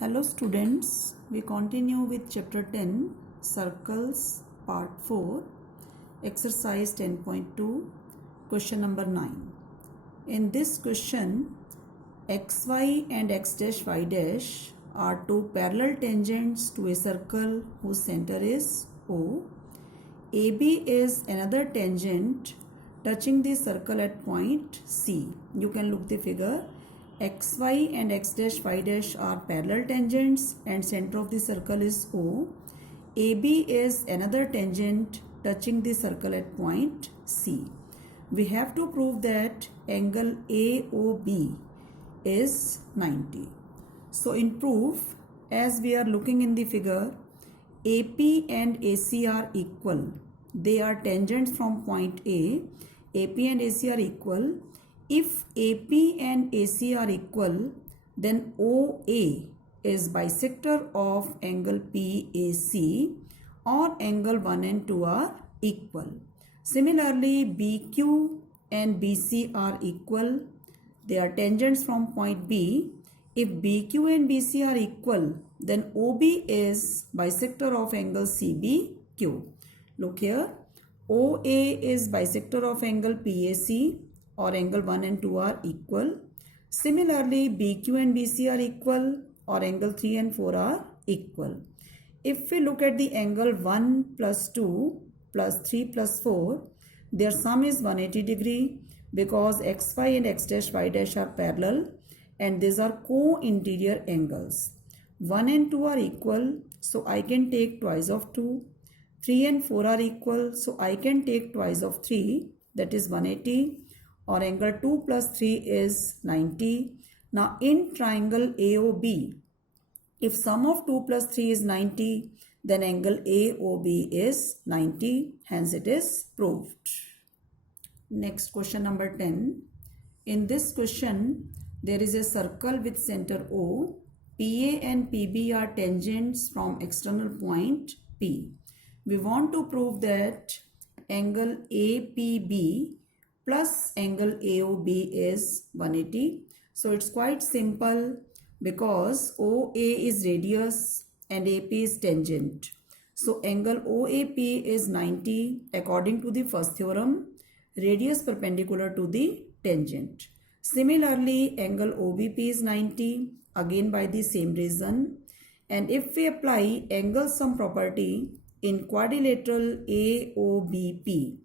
Hello students, we continue with chapter 10 circles part 4 exercise 10.2 question number 9. In this question xy and x dash y dash are two parallel tangents to a circle whose center is O. AB is another tangent touching the circle at point C. You can look the figure. XY and x dash y dash are parallel tangents and center of the circle is O. AB is another tangent touching the circle at point C. We have to prove that angle AOB is 90. So in proof, as we are looking in the figure, AP and AC are equal. They are tangents from point A. AP and AC are equal. If AP and AC are equal, then OA is bisector of angle PAC or angle 1 and 2 are equal. Similarly, BQ and BC are equal. They are tangents from point B. If BQ and BC are equal, then OB is bisector of angle CBQ. Look here, OA is bisector of angle PAC or angle 1 and 2 are equal. Similarly, BQ and BC are equal or angle 3 and 4 are equal. If we look at the angle 1 plus 2 plus 3 plus 4, their sum is 180 degree because XY and X dash Y dash are parallel and these are co-interior angles. 1 and 2 are equal, so I can take twice of 2. 3 and 4 are equal, so I can take twice of 3, that is 180. Or angle 2 plus 3 is 90. Now in triangle AOB, if sum of 2 plus 3 is 90, then angle AOB is 90. Hence it is proved. Next question number 10. In this question, there is a circle with center O. PA and PB are tangents from external point P. We want to prove that angle APB plus angle AOB is 180. So it's quite simple because OA is radius and AP is tangent. So angle OAP is 90 according to the first theorem, radius perpendicular to the tangent. Similarly, angle OBP is 90 again by the same reason. And if we apply angle sum property in quadrilateral AOBP,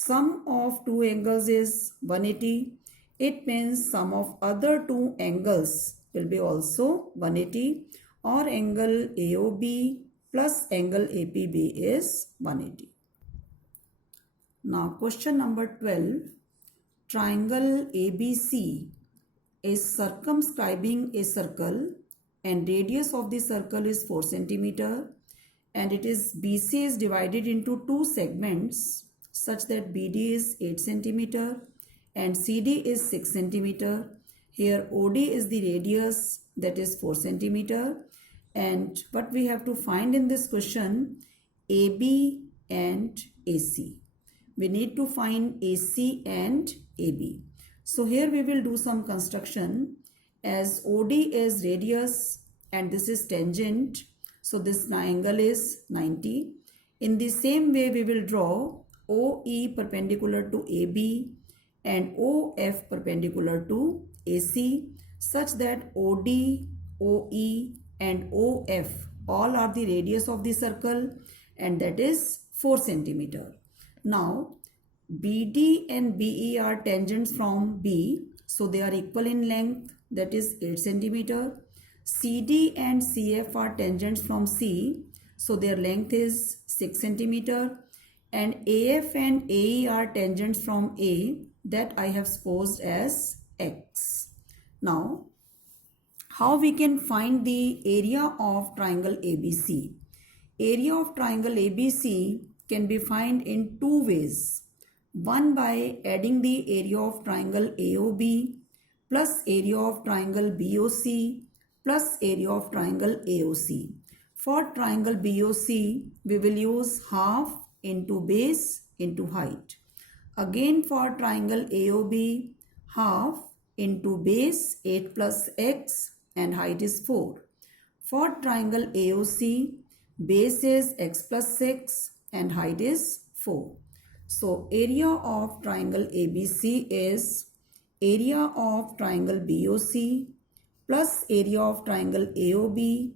sum of two angles is 180. It means sum of other two angles will be also 180 or angle AOB plus angle APB is 180. Now question number 12. Triangle ABC is circumscribing a circle and radius of the circle is 4 cm and it is BC is divided into two segments such that BD is 8 cm and CD is 6 cm. Here OD is the radius, that is 4 cm, and what we have to find in this question, AB and AC. We need to find AC and AB. So here we will do some construction as OD is radius and this is tangent. So this angle is 90. In the same way we will draw OE perpendicular to AB and OF perpendicular to AC such that OD, OE and OF all are the radius of the circle and that is 4 cm. Now BD and BE are tangents from B, so they are equal in length, that is 8 cm. CD and CF are tangents from C, so their length is 6 cm. And AF and AE are tangents from A, that I have supposed as X. Now, how we can find the area of triangle ABC? Area of triangle ABC can be found in two ways. One by adding the area of triangle AOB plus area of triangle BOC plus area of triangle AOC. For triangle BOC, we will use half into base into height. Again for triangle AOB, half into base 8 plus x and height is 4. For triangle AOC, base is x plus 6 and height is 4. So area of triangle ABC is area of triangle BOC plus area of triangle AOB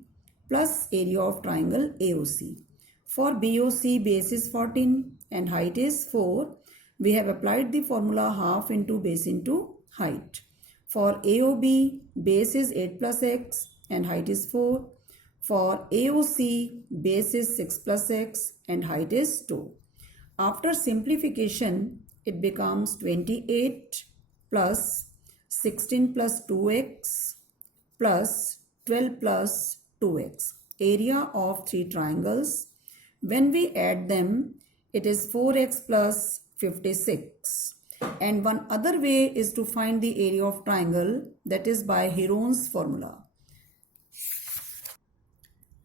plus area of triangle AOC. For BOC, base is 14 and height is 4. We have applied the formula half into base into height. For AOB, base is 8 plus x and height is 4. For AOC, base is 6 plus x and height is 2. After simplification, it becomes 28 plus 16 plus 2x plus 12 plus 2x. Area of three triangles. When we add them, it is 4x plus 56. And one other way is to find the area of triangle, that is by Heron's formula.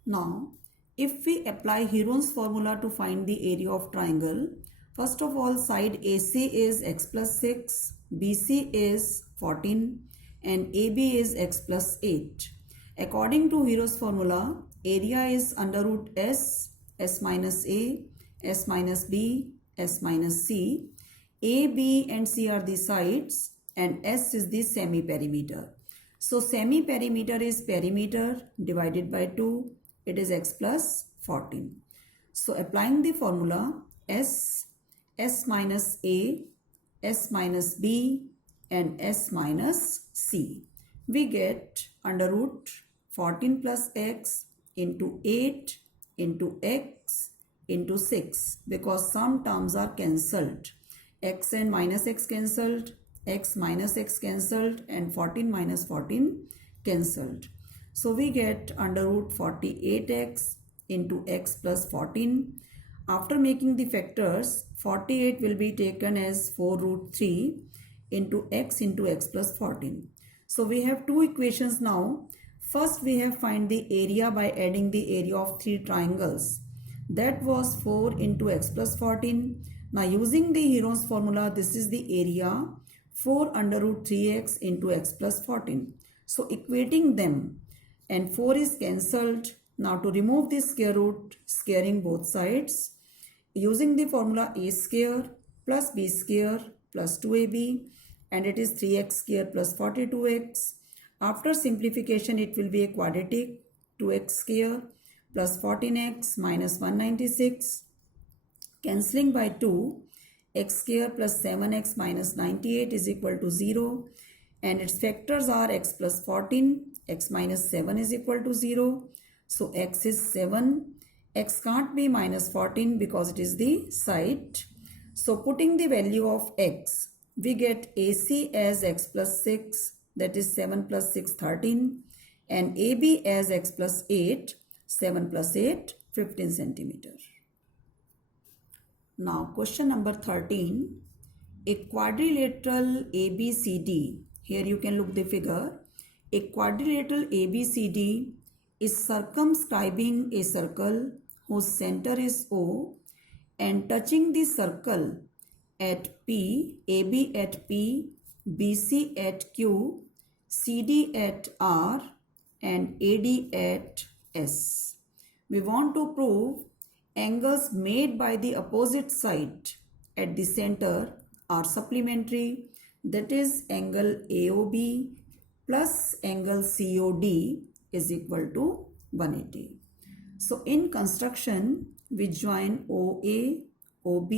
Now, if we apply Heron's formula to find the area of triangle, first of all, side AC is x plus 6, BC is 14 and AB is x plus 8. According to Heron's formula, area is under root S, S minus A, S minus B, S minus C. A, B and C are the sides and S is the semi-perimeter. So semi-perimeter is perimeter divided by 2. It is x plus 14. So applying the formula S minus A, S minus B and S minus C, we get under root 14 plus x into 8 into x into 6 because some terms are cancelled. X and minus x cancelled, x minus x cancelled and 14 minus 14 cancelled. So we get under root 48x into x plus 14. After making the factors, 48 will be taken as 4 root 3 into x plus 14. So we have two equations now. First we have find the area by adding the area of three triangles. That was 4 into x plus 14. Now using the Heron's formula, this is the area 4 under root 3x into x plus 14. So equating them and 4 is cancelled. Now to remove the square root, squaring both sides. Using the formula a square plus b square plus 2ab and it is 3x square plus 42x. After simplification, it will be a quadratic 2x square plus 14x minus 196. Cancelling by 2, x square plus 7x minus 98 is equal to 0 and its factors are x plus 14, x minus 7 is equal to 0. So x is 7, x can't be minus 14 because it is the side. So putting the value of x, we get AC as x plus 6, that is 7 plus 6, 13 and AB as x plus 8, 7 plus 8, 15 centimeter. Now question number 13, a quadrilateral ABCD, here you can look the figure, a quadrilateral ABCD is circumscribing a circle whose center is O and touching the circle at P, AB at P, BC at Q, CD at R and AD at S. We want to prove angles made by the opposite side at the center are supplementary, that is angle AOB plus angle COD is equal to 180. So in construction, we join OA, OB,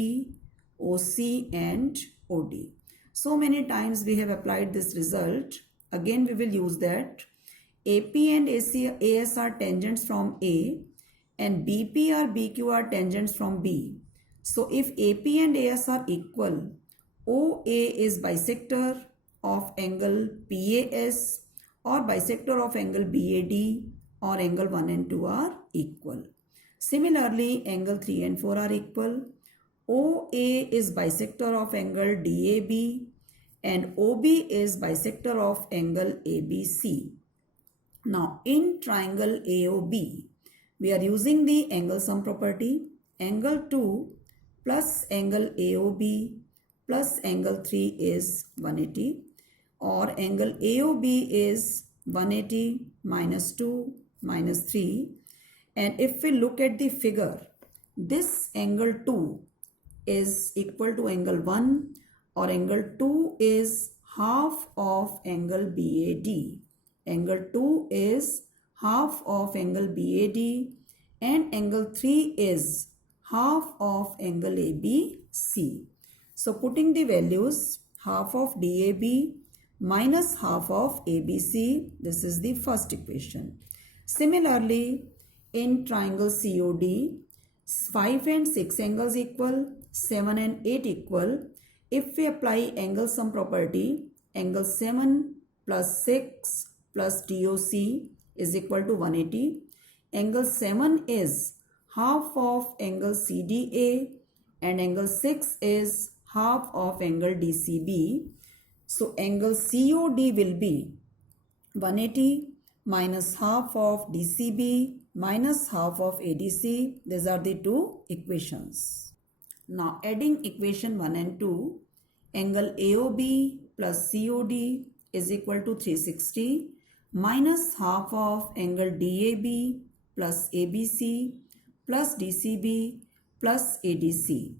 OC and OD. So many times we have applied this result. Again we will use that. AP and AS are tangents from A and BP or BQ are tangents from B. So if AP and AS are equal, OA is bisector of angle PAS or bisector of angle BAD or angle 1 and 2 are equal. Similarly, angle 3 and 4 are equal. OA is bisector of angle DAB and OB is bisector of angle ABC. Now in triangle AOB, we are using the angle sum property. Angle 2 plus angle AOB plus angle 3 is 180 or angle AOB is 180 minus 2 minus 3. And if we look at the figure, this angle 2 is equal to angle 1, or angle 2 is half of angle BAD. Angle 2 is half of angle BAD, and angle 3 is half of angle ABC. So putting the values, half of DAB minus half of ABC, this is the first equation. Similarly, in triangle COD, 5 and 6 angles equal, 7 and 8 equal. If we apply angle sum property, angle 7 plus 6 plus DOC is equal to 180. Angle 7 is half of angle CDA and angle 6 is half of angle DCB. So angle COD will be 180 minus half of DCB minus half of ADC. These are the two equations. Now adding equation 1 and 2, angle AOB plus COD is equal to 360 minus half of angle DAB plus ABC plus DCB plus ADC.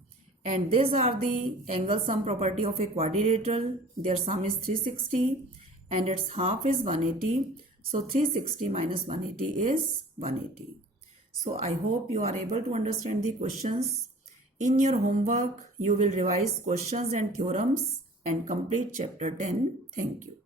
And these are the angle sum property of a quadrilateral. Their sum is 360 and its half is 180. So 360 minus 180 is 180. So I hope you are able to understand the questions. In your homework, you will revise questions and theorems and complete chapter 10. Thank you.